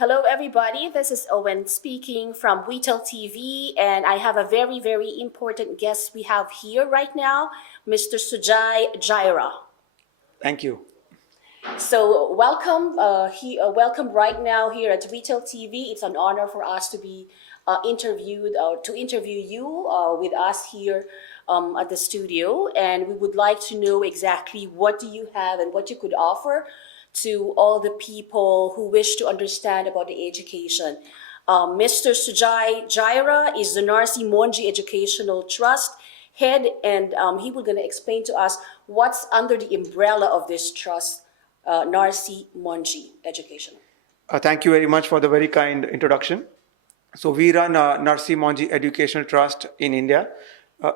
Hello, everybody. This is Owen speaking from Wheatel TV, and I have a very, very important guest we have here right now, Mr. Sujai Jaira. Thank you. So, welcome right now here at Wheatel TV. It's an honor for us to be to interview you with us here at the studio, and we would like to know exactly what do you have and what you could offer to all the people who wish to understand about the education. Mr. Sujai Jaira is the Narsee Monjee Educational Trust head, and he will going to explain to us what's under the umbrella of this trust, Narsee Monjee Education. Thank you very much for the very kind introduction. So we run Narsee Monjee Educational Trust in India.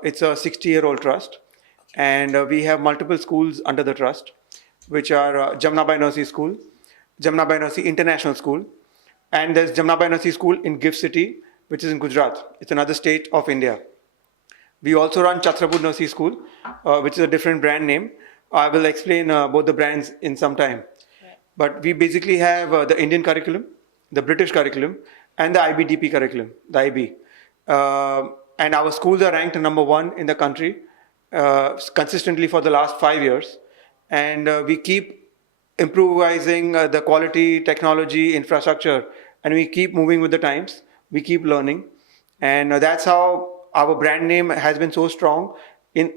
It's a 60-year-old trust, and we have multiple schools under the trust, which are Jamnabai Narsee School, Jamnabai Narsee International School, and there's Jamnabai Narsee School in Gift City, which is in Gujarat. It's another state of India. We also run Chhatrapur Narsee School, which is a different brand name. I will explain both the brands in some time. Right. But we basically have the Indian curriculum, the British curriculum, and the IBDP curriculum, the IB. And our schools are ranked number one in the country consistently for the last 5 years. And we keep improvising the quality, technology, infrastructure, and we keep moving with the times. We keep learning. And that's how our brand name has been so strong in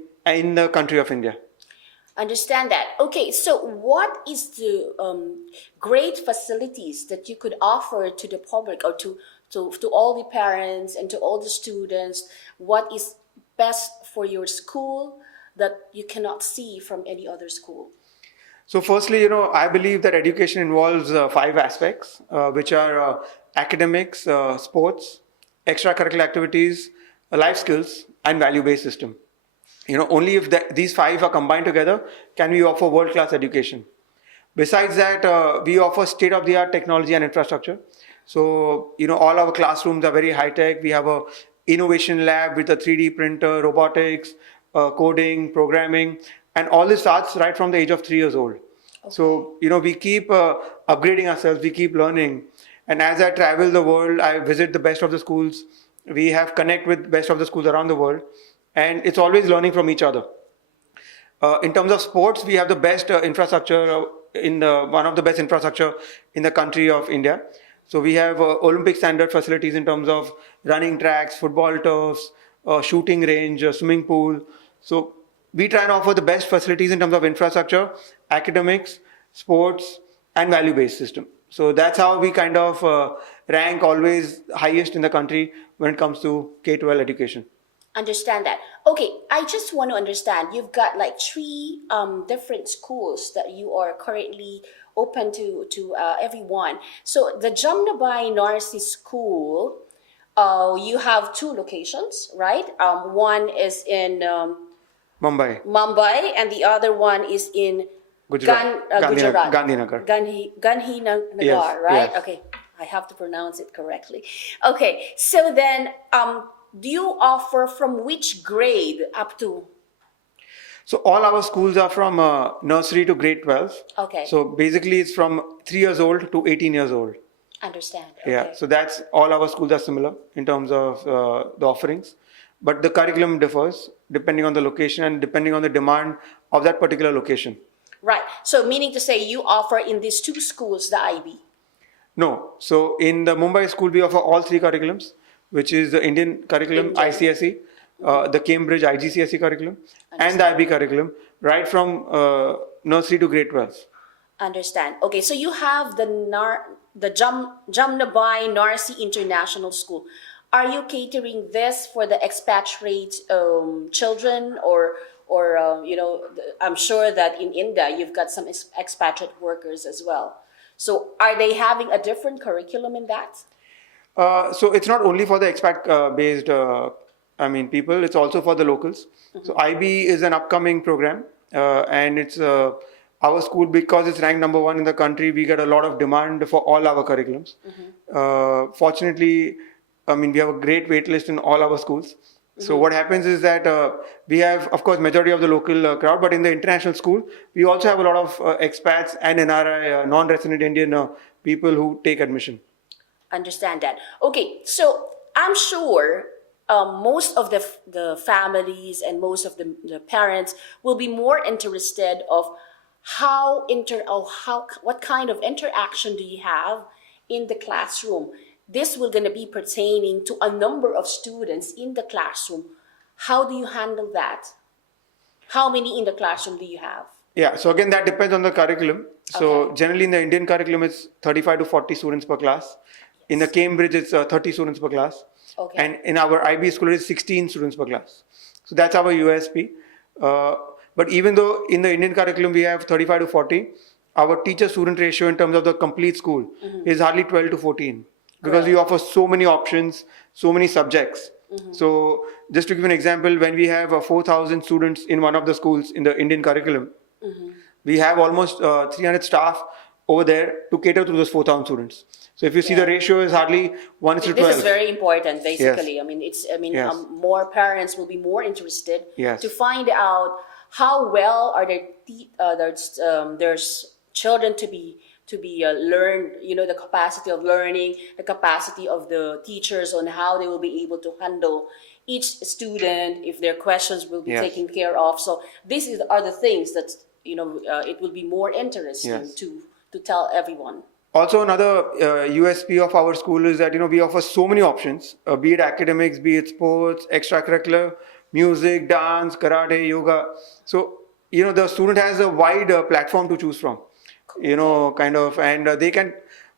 the country of India. Understand that. Okay, so what is the great facilities that you could offer to the public or to all the parents and to all the students? What is best for your school that you cannot see from any other school? So firstly, I believe that education involves 5 aspects, which are academics, sports, extracurricular activities, life skills, and value-based system. Only if these 5 are combined together can we offer world-class education. Besides that, we offer state-of-the-art technology and infrastructure. So, all our classrooms are very high-tech. We have a innovation lab with a 3D printer, robotics, coding, programming, and all this starts right from the age of 3 years old. Okay. So, we keep upgrading ourselves, we keep learning. And as I travel the world, I visit the best of the schools. We have connect with best of the schools around the world. And it's always learning from each other. In terms of sports, we have the best infrastructure one of the best infrastructure in the country of India. So we have Olympic standard facilities in terms of running tracks, football turfs, shooting range, swimming pool. So we try and offer the best facilities in terms of infrastructure, academics, sports, and value-based system. So that's how we kind of rank always highest in the country when it comes to K-12 education. Understand that. Okay, I just want to understand. You've got like 3 different schools that you are currently open to everyone. So the Jamnabai Narsee School, you have 2 locations, right? One is in Mumbai, and the other one is in Gujarat. Gandhinagar. Gandhinagar, Yes, right? yes. Okay, I have to pronounce it correctly. Okay, so then do you offer from which grade up to? So all our schools are from nursery to grade 12. Okay. So basically it's from 3 years old to 18 years old. Understand. Okay. Yeah, so that's all our schools are similar in terms of the offerings. But the curriculum differs depending on the location and depending on the demand of that particular location. Right. So meaning to say you offer in these 2 schools the IB? No. So in the Mumbai school, we offer all 3 curriculums, which is the Indian curriculum, ICSE, the Cambridge IGCSE curriculum, and the IB curriculum, right from nursery to grade 12. Understand. Okay, so you have the Jamnabai Narsee International School. Are you catering this for the expatriate children, or I'm sure that in India you've got some expatriate workers as well. So are they having a different curriculum in that? So it's not only for the expat-based people, it's also for the locals. Mm-hmm. So IB is an upcoming program, and it's our school, because it's ranked number 1 in the country, we get a lot of demand for all our curriculums. Mm-hmm. Fortunately, we have a great wait list in all our schools. So what happens is that we have, of course, majority of the local crowd, but in the international school, we also have a lot of expats and NRI, non-resident Indian people who take admission. Understand that. Okay, so I'm sure most of the families and most of the parents will be more interested of what kind of interaction do you have in the classroom. This will going to be pertaining to a number of students in the classroom. How do you handle that? How many in the classroom do you have? Yeah, so again, that depends on the curriculum. So Okay. generally in the Indian curriculum, it's 35 to 40 students per class. In the Cambridge, it's 30 students per class. Okay. And in our IB school, it's 16 students per class. So that's our USP. Uh, but even though in the Indian curriculum, we have 35 to 40, our teacher-student ratio in terms of the complete school is hardly 12 to 14 because we Right. offer so many options, so many subjects. So just to give an example, when we have 4,000 students in one of the schools in the Indian curriculum, we have almost 300 staff over there to cater to those 4,000 students. So if you see Yeah. the ratio is hardly 1 to 12. This is very important, basically. I mean, Yes. more parents will be more interested Yes. to find out how well are their children to be learned. You know, the capacity of learning, the capacity of the teachers on how they will be able to handle each student if their questions will be Yes. taken care of. So are the things that it will be more interesting Yes. to tell everyone. Also, another USP of our school is that we offer so many options, be it academics, be it sports, extracurricular, music, dance, karate, yoga. So the student has a wide platform to choose from. Kind of, and they can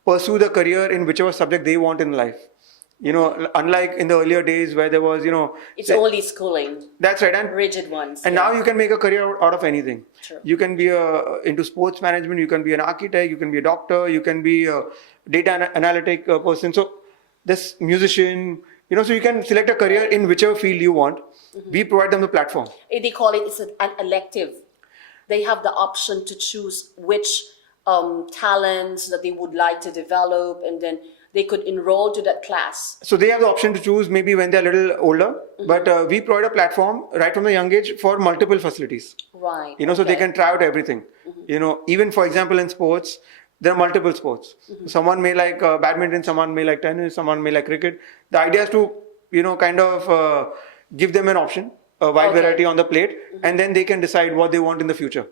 pursue the career in whichever subject they want in life. Unlike in the earlier days where there was, It's only schooling, that's right, and rigid ones. and yeah. now you can make a career out of anything. True. You can be into sports management, you can be an architect, you can be a doctor, you can be a data analytic person. So this musician, so you can select a career in whichever field you want. We provide them the platform. They call it an elective. They have the option to choose which talents that they would like to develop, and then they could enroll to that class. So they have the option to choose maybe when they're a little older, but we provide a platform right from the young age for multiple facilities. Right. So they okay. can try out everything. Even for example in sports, there are multiple sports. Someone may like badminton, someone may like tennis, someone may like cricket. The idea is to kind of give them an option, a wide Okay. variety on the plate, and then they can decide what they want in the future.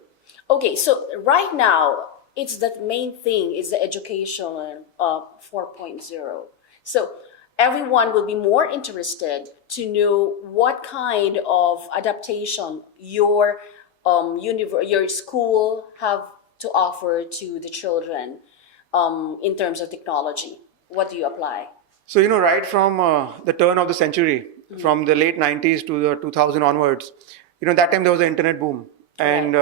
Okay, so right now, it's the main thing is the education 4.0. So everyone will be more interested to know what kind of adaptation your school have to offer to the children in terms of technology. What do you apply? So, right from the turn of the century, from the late 90s to the 2000 onwards, that time there was an internet boom. And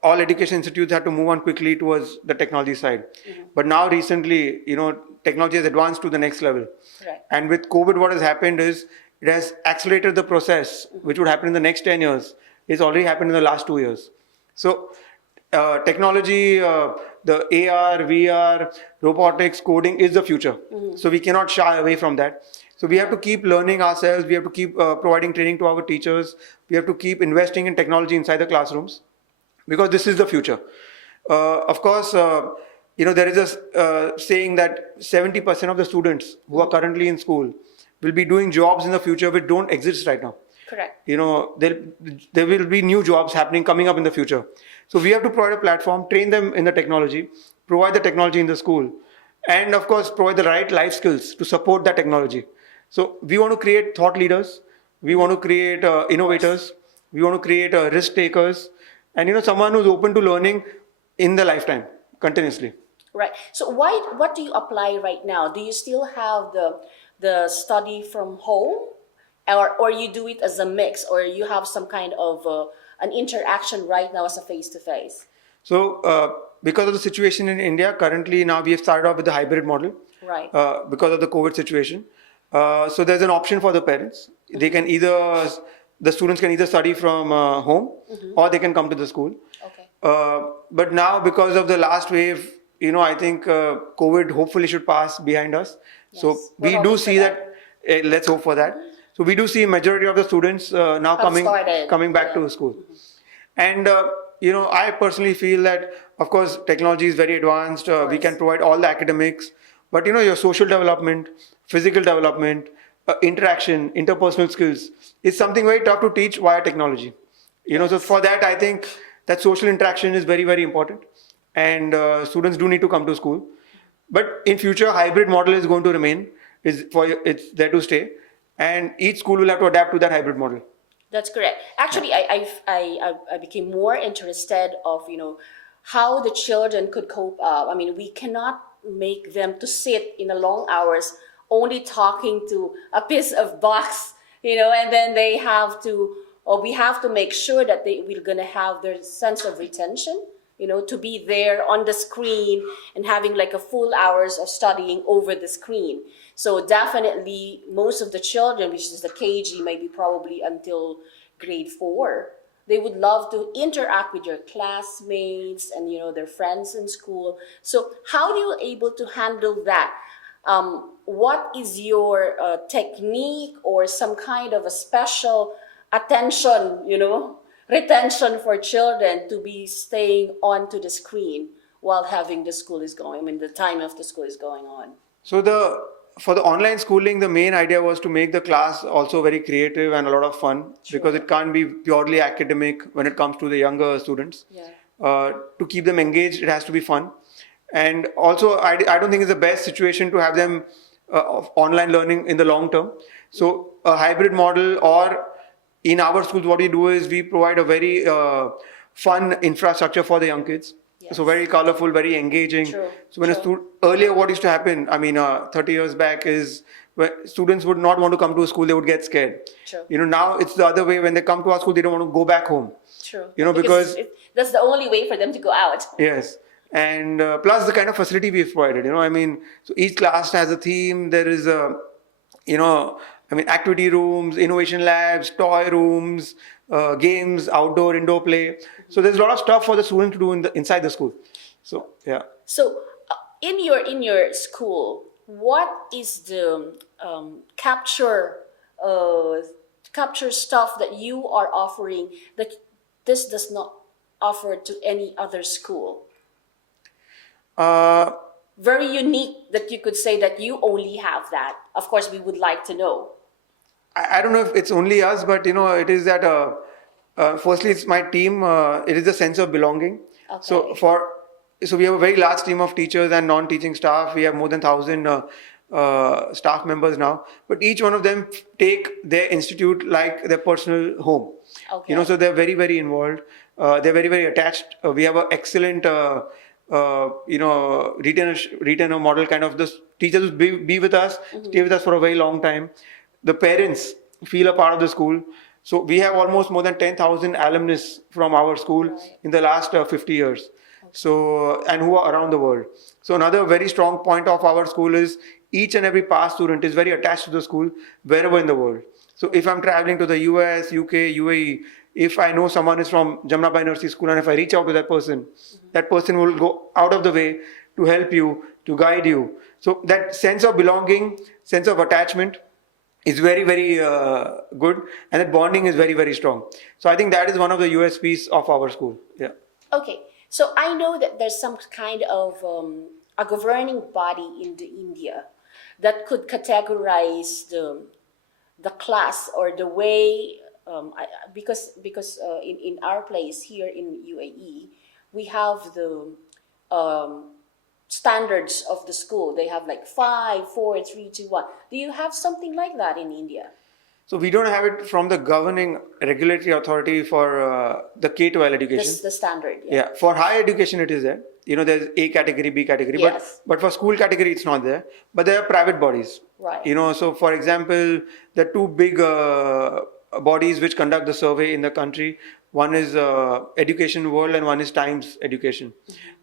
all education institutes had to move on quickly towards the technology side. But now recently, technology has advanced to the next level. Right. And with COVID, what has happened is it has accelerated the process, which would happen in the next 10 years. It's already happened in the last 2 years. So technology, the AR, VR, robotics, coding is the future. So we cannot shy away from that. So we have to keep learning ourselves. We have to keep providing training to our teachers. We have to keep investing in technology inside the classrooms because this is the future. Of course, there is a saying that 70% of the students who are currently in school will be doing jobs in the future which don't exist right now. Correct. There will be new jobs coming up in the future. So we have to provide a platform, train them in the technology, provide the technology in the school, and of course provide the right life skills to support that technology. So we want to create thought leaders, we want to create innovators, we want to create risk takers, and someone who's open to learning in the lifetime continuously. Right. So what do you apply right now? Do you still have the study from home, or you do it as a mix, or you have some kind of an interaction right now as a face-to-face? So because of the situation in India, currently now we have started off with the hybrid model. Right. Because of the COVID situation. So there's an option for the parents. They can the students can either study from home or they can come to the school. Okay. But now because of the last wave, I think COVID hopefully should pass behind us. Yes. So we We're do hoping see for that. Let's hope for that. So we do see majority of the students now coming back to school. And I personally feel that, of course, technology is very advanced. We can provide all the academics, But your social development, physical development, interaction, interpersonal skills is something very tough to teach via technology. So for that, I think that social interaction is very, very important, and students do need to come to school. But in future, hybrid model is going to remain. It's there to stay, and each school will have to adapt to that hybrid model. That's correct. Actually, I became more interested of how the children could cope up. I mean, we cannot make them to sit in the long hours only talking to a piece of box, and then they have to, or we have to make sure that we're gonna have their sense of retention, to be there on the screen and having like a full hours of studying over the screen. So definitely most of the children, which is the KG, maybe probably until grade 4, they would love to interact with your classmates and their friends in school. So how do you able to handle that? What is your technique or some kind of a special attention, retention for children to be staying onto the screen while having the school is going? I mean, the time of the school is going on. So for the online schooling, the main idea was to make the class also very creative and a lot of fun, because it can't be purely academic when it comes to the younger students. Yeah. To keep them engaged, it has to be fun. And also, I don't think it's the best situation to have them of online learning in the long term. So a hybrid model, or in our schools, what we do is we provide a very fun infrastructure for the young kids. Yes. So very colorful, very engaging. True. So when earlier what used to happen, 30 years back, is when students would not want to come to a school, they would get scared. True. Now it's the other way. When they come to our school, they don't want to go back home. True. Because that's the only way for them to go out. Yes. And plus the kind of facility we've provided, so each class has a theme. There is activity rooms, innovation labs, toy rooms, games, outdoor, indoor play. So there's a lot of stuff for the student to do inside the school. So, yeah. So in your school, what is the capture stuff that you are offering that this does not offer to any other school? Very unique that you could say that you only have that. Of course, we would like to know. I don't know if it's only us, but it is that firstly it's my team. It is the sense of belonging. Okay. So we have a very large team of teachers and non-teaching staff. We have more than 1,000 staff members now. But each one of them take their institute like their personal home. Okay. So they're very, very involved. They're very, very attached. We have an excellent retainer model, kind of. The teachers will be with us, stay with us for a very long time. The parents feel a part of the school. So we have almost more than 10,000 alumnus from our school in the last 50 years. So, and who are around the world. So another very strong point of our school is each and every past student is very attached to the school wherever in the world. So if I'm traveling to the US, UK, UAE, if I know someone is from Jamnabai Narsee school, and if I reach out to that person will go out of the way to help you, to guide you. So that sense of belonging, sense of attachment is very, very good, and that bonding is very, very strong. So I think that is one of the USPs of our school. Yeah. Okay, so I know that there's some kind of a governing body in India that could categorize the class or the way, because in our place here in UAE, we have the standards of the school. They have like 5, 4, 3, 2, 1. Do you have something like that in India? So we don't have it from the governing regulatory authority for the K-12 education. This is the standard. Yeah. For higher education, it is there. There's A category, B category, Yes. but for school category, it's not there. But there are private bodies. Right. So for example, there are two big bodies which conduct the survey in the country. One is Education World and one is Times Education.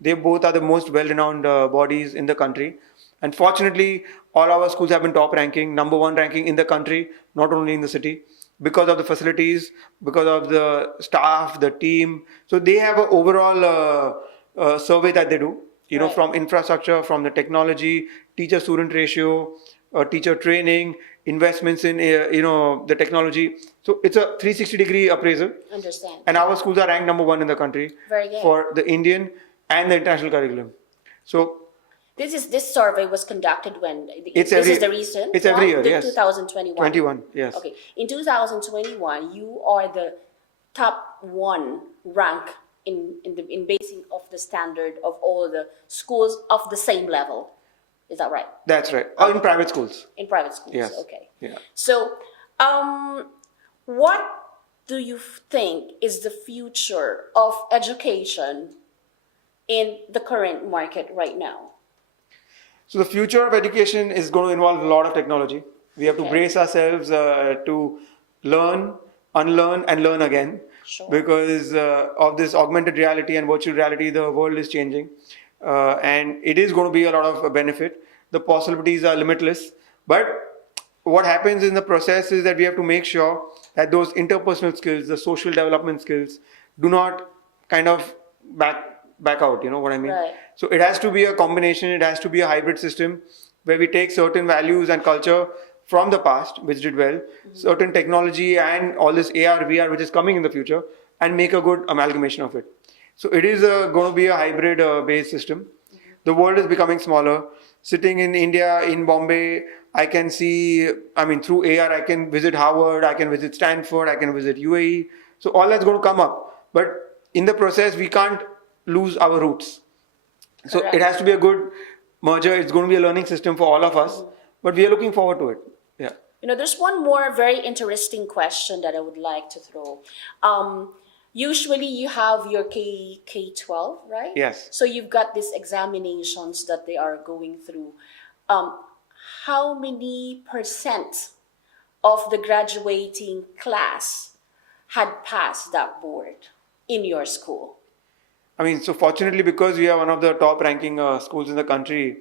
They both are the most well-renowned bodies in the country. And fortunately, all our schools have been top ranking, number 1 ranking in the country, not only in the city, because of the facilities, because of the staff, the team. So they have an overall survey that they do, Right. from infrastructure, from the technology, teacher-student ratio, teacher training, investments in, the technology. So it's a 360-degree appraisal. Understand. And our schools are ranked number 1 in the country Very good. for the Indian and the international curriculum. So This survey was conducted when It's this every is the recent it's every one, year, the yes. 2021. 21, yes. Okay, in 2021, you are the top one rank in basing of the standard of all the schools of the same level. Is that right? That's right. Or in private schools. In private schools. Yes. Okay. Yeah. So, what do you think is the future of education in the current market right now? So the future of education is going to involve a lot of technology. We have to Okay. brace ourselves to learn, unlearn, and learn again. Sure. Because of this augmented reality and virtual reality, the world is changing. And it is going to be a lot of benefit. The possibilities are limitless. But what happens in the process is that we have to make sure that those interpersonal skills, the social development skills, do not kind of back out. You know what I mean? Right. So it has to be a combination. It has to be a hybrid system where we take certain values and culture from the past, which did well, certain technology and all this AR, VR, which is coming in the future, and make a good amalgamation of it. So it is going to be a hybrid based system. The world is becoming smaller. Sitting in India, in Bombay, I can see, I mean, through AR, I can visit Harvard, I can visit Stanford, I can visit UAE. So all that's going to come up. But in the process, we can't lose our roots. So Correct. it has to be a good merger. It's going to be a learning system for all of us. But we are looking forward to it. Yeah. You know, there's one more very interesting question that I would like to throw. Usually you have your K-12, right? Yes. So you've got these examinations that they are going through. How many percent of the graduating class had passed that board in your school? I mean, so fortunately, because we are one of the top ranking schools in the country,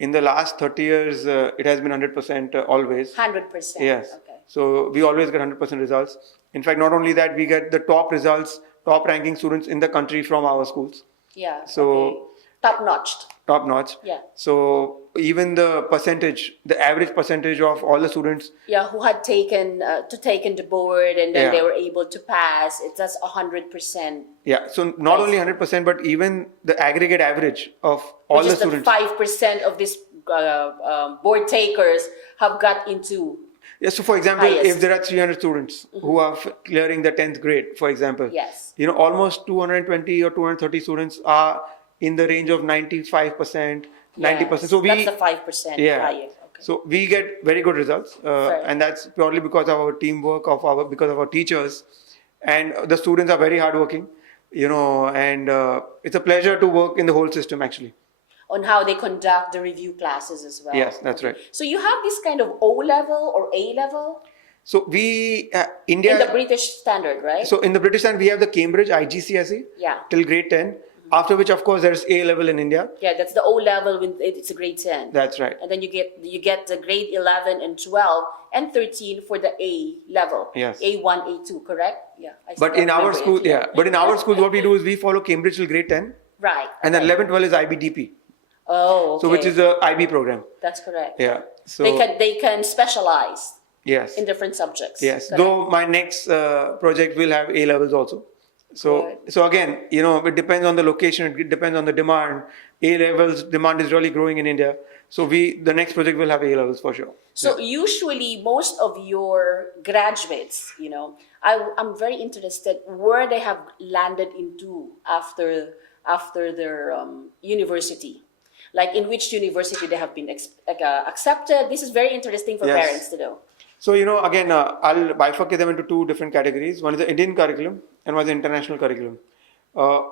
in the last 30 years, it has been 100% always. 100%. Yes. Okay. So we always get 100% results. In fact, not only that, we get the top results, top ranking students in the country from our schools. Yeah. So okay. Top notched. top notch. Yeah. So even the percentage, the average percentage of all the students. Yeah, who had taken the board and then Yeah. they were able to pass. That's 100%. Yeah. So not Yes. only 100%, but even the aggregate average of all Which the is the students. 5% of these board takers have got into. Yeah, so for example, Highest. if there are 300 students who are clearing the 10th grade, for example, Yes. you know, almost 220 or 230 students are in the range of 95%, 90%. So that's the 5%. yeah. Higher. Okay. So we get very good results, Fair. and that's purely because of our teamwork, because of our teachers, and the students are very hardworking, you know, and it's a pleasure to work in the whole system actually. On how they conduct the review classes as well. Yes, that's right. So you have this kind of O level or A level So we India. in the British standard, right? So in the British side, we have the Cambridge IGCSE Yeah. till grade 10. After which, of course, there's A level in India. Yeah, that's the O level when it's a grade 10. That's right. And then you get the grade 11 and 12 and 13 for the A level. Yes. A1, A2, correct? Yeah. But in our school, But in our school, what we do is we follow Cambridge till grade 10, Right. and then okay. 11, 12 is IBDP. Oh, okay. So which is the IB program. That's correct. Yeah. So They can specialize yes, in different subjects. yes. Correct. Though my next project will have A levels also. So Good. so again, you know, it depends on the location. It depends on the demand. A levels demand is really growing in India. So the next project will have A levels for sure. So usually most of your graduates, you know, I'm very interested where they have landed into after their university. Like in which university they have been accepted. This is very interesting for Yes. parents to know. So, you know, again, I'll bifurcate them into two different categories. One is the Indian curriculum and one is the international curriculum.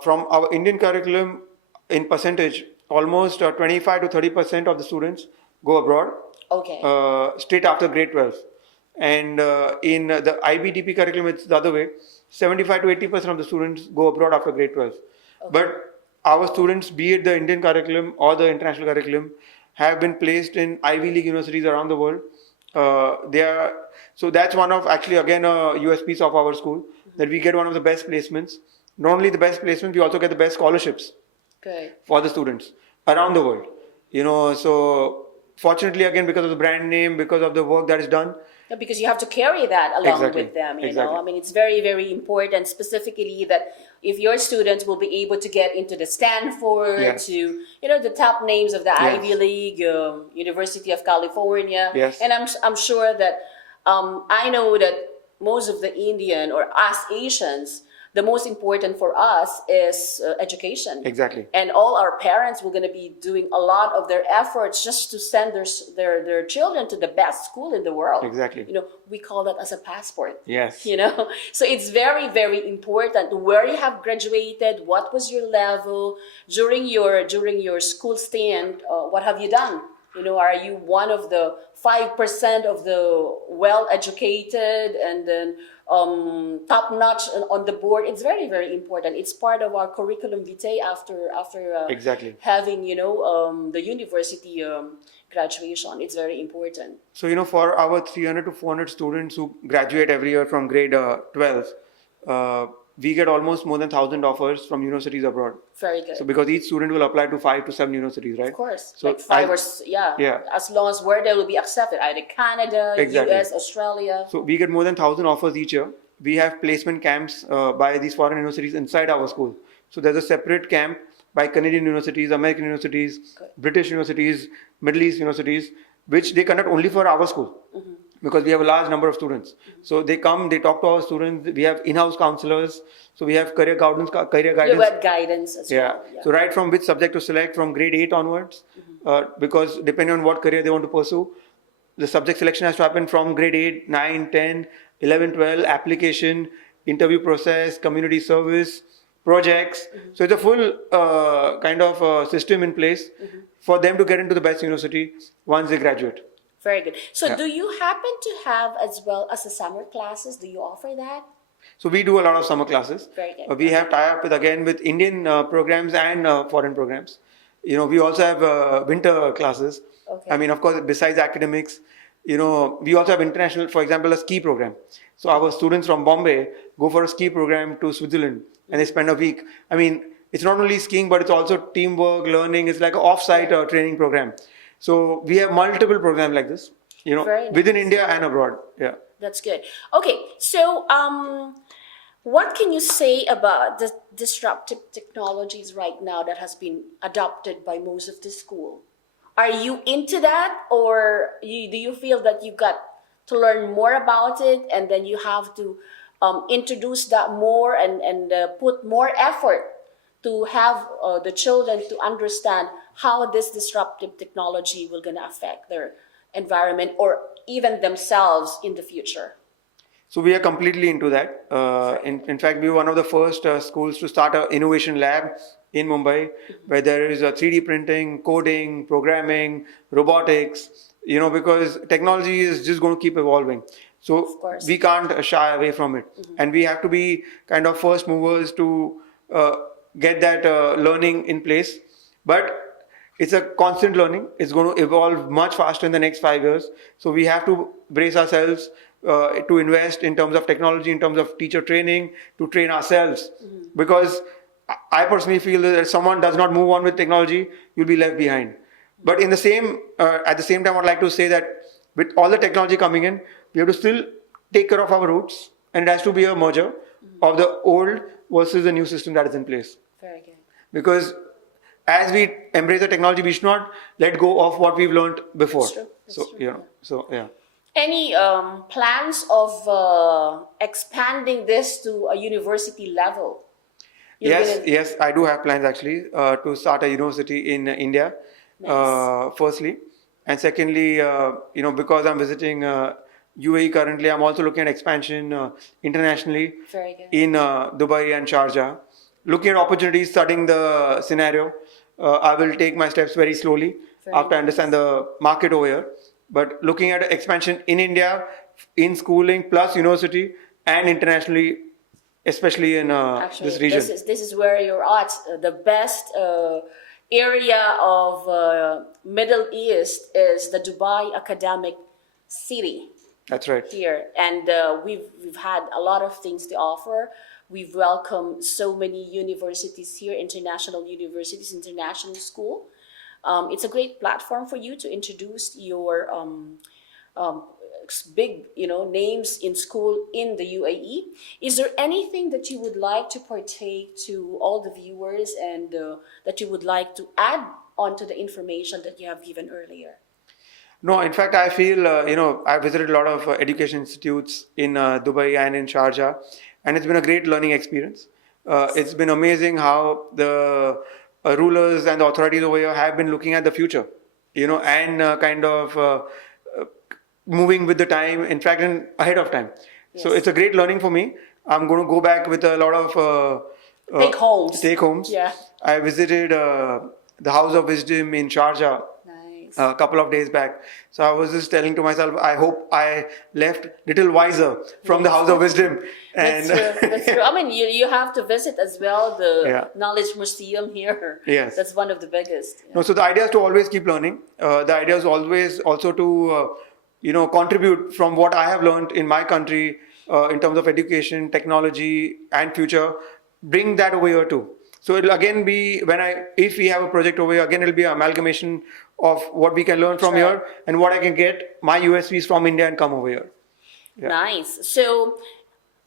From our Indian curriculum, in percentage, almost 25 to 30% of the students go abroad Okay. straight after grade 12. And in the IBDP curriculum, it's the other way. 75 to 80% of the students go abroad after grade 12. But our students, be it the Indian curriculum or the international curriculum, have been placed in Ivy League universities around the world. So that's one of actually again USPs of our school, that we get one of the best placements. Not only the best placements, we also get the best scholarships Good. for the students around the world. You know, so fortunately again, because of the brand name, because of the work that is done, Yeah, because you have to carry that along Exactly. with them, you know. Exactly. I mean, it's very, very important, specifically that if your students will be able to get into the Stanford, Yes. to, you know, the top names of the Yes. Ivy League, University of California. Yes. And I'm sure that, I know that most of the Indian or us Asians, the most important for us is education. Exactly. And all our parents were going to be doing a lot of their efforts just to send their children to the best school in the world. Exactly. You know, we call that as a passport. Yes. You know, so it's very, very important where you have graduated, what was your level during your school stint, what have you done? You know, are you one of the 5% of the well-educated and then top-notch on the board? It's very, very important. It's part of our curriculum vitae after Exactly. having, you know, the university graduation. It's very important. So, for our 300 to 400 students who graduate every year from grade 12, we get almost more than 1,000 offers from universities abroad. Very good. So, because each student will apply to 5 to 7 universities, right? Of course, So like five or Yeah. as long as where they will be accepted, either Canada, Exactly. US, Australia. So, we get more than 1,000 offers each year. We have placement camps by these foreign universities inside our school. So, there's a separate camp by Canadian universities, American universities, Good. British universities, Middle East universities, which they conduct only for our school. Because we have a large number of students. So they come, they talk to our students. We have in-house counselors. So we have career guidance. You got guidance as Yeah. well. Yeah. So right from which subject to select from grade 8 onwards, because depending on what career they want to pursue, the subject selection has to happen from grade 8, 9, 10, 11, 12, application, interview process, community service, projects. So it's a full kind of system in place for them to get into the best university once they graduate. Very good. So Yeah. do you happen to have as well as the summer classes? Do you offer that? So we do a lot of summer classes. Very good. We have tie up with Indian programs and foreign programs. We also have winter classes. Okay. I mean, of course, besides academics, we also have international, for example, a ski program. So our students from Bombay go for a ski program to Switzerland and they spend a week. I mean, it's not only skiing, but it's also teamwork, learning. It's like an off-site training program. So we have multiple programs like this, Very nice. within India and abroad. Yeah. That's good. Okay, so what can you say about the disruptive technologies right now that has been adopted by most of the school? Are you into that, or do you feel that you got to learn more about it, and then you have to introduce that more and put more effort to have the children to understand how this disruptive technology will gonna affect their environment or even themselves in the future? So we are completely into that. In fact, we were one of the first schools to start an innovation lab in Mumbai, where there is 3D printing, coding, programming, robotics. Because technology is just going to keep evolving. So Of course. we can't shy away from it, and we have to be kind of first movers to get that learning in place. But it's a constant learning. It's going to evolve much faster in the next 5 years. So we have to brace ourselves to invest in terms of technology, in terms of teacher training, to train ourselves. Because I personally feel that if someone does not move on with technology, you'll be left behind. But at the same time, I'd like to say that with all the technology coming in, we have to still take care of our roots, and it has to be a merger of the old versus the new system that is in place. Very good. Because as we embrace the technology, we should not let go of what we've learned before. That's true. That's So, true. yeah. Any plans of expanding this to a university level? Yes, I do have plans actually to start a university in India, firstly. And secondly, because I'm visiting UAE currently, I'm also looking at expansion internationally Very good. in Dubai and Sharjah. Looking at opportunities, studying the scenario. I will take my steps very slowly Very after I understand the market over here. But looking at expansion in India, in schooling, plus university, and internationally, especially in Actually, this region. this is where you're at. The best area of Middle East is the Dubai Academic City That's right. here, and we've had a lot of things to offer. We've welcomed so many universities here, international universities, international school. It's a great platform for you to introduce your big, names in school in the UAE. Is there anything that you would like to partake to all the viewers, and that you would like to add onto the information that you have given earlier? No, in fact, I feel, I visited a lot of education institutes in Dubai and in Sharjah, and it's been a great learning experience. It's been amazing how the rulers and the authorities over here have been looking at the future, and kind of moving with the time, in fact, ahead of time. So Yes. it's a great learning for me. I'm going to go back with a lot of Take homes. take homes. Yeah. I visited the House of Wisdom in Sharjah Nice. a couple of days back. So I was just telling to myself, I hope I left little wiser from the House of Wisdom. That's And true. That's true. I mean, you have to visit as well the Yeah. Knowledge Museum here. Yes. That's one of the biggest. No, so the idea is to always keep learning. The idea is always also to, contribute from what I have learned in my country in terms of education, technology, and future. Bring that over here too. So it'll again be if we have a project over here, again it'll be an amalgamation of what we can learn from Right. here and what I can get my USPs from India and come over here. Yeah. Nice. So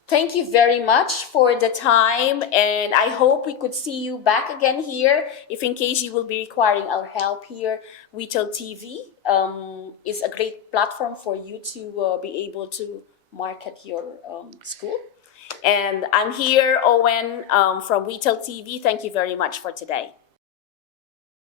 thank you very much for the time, and I hope we could see you back again here. If in case you will be requiring our help here, WeTel TV is a great platform for you to be able to market your school. And I'm here, Owen, from WeTel TV. Thank you very much for today.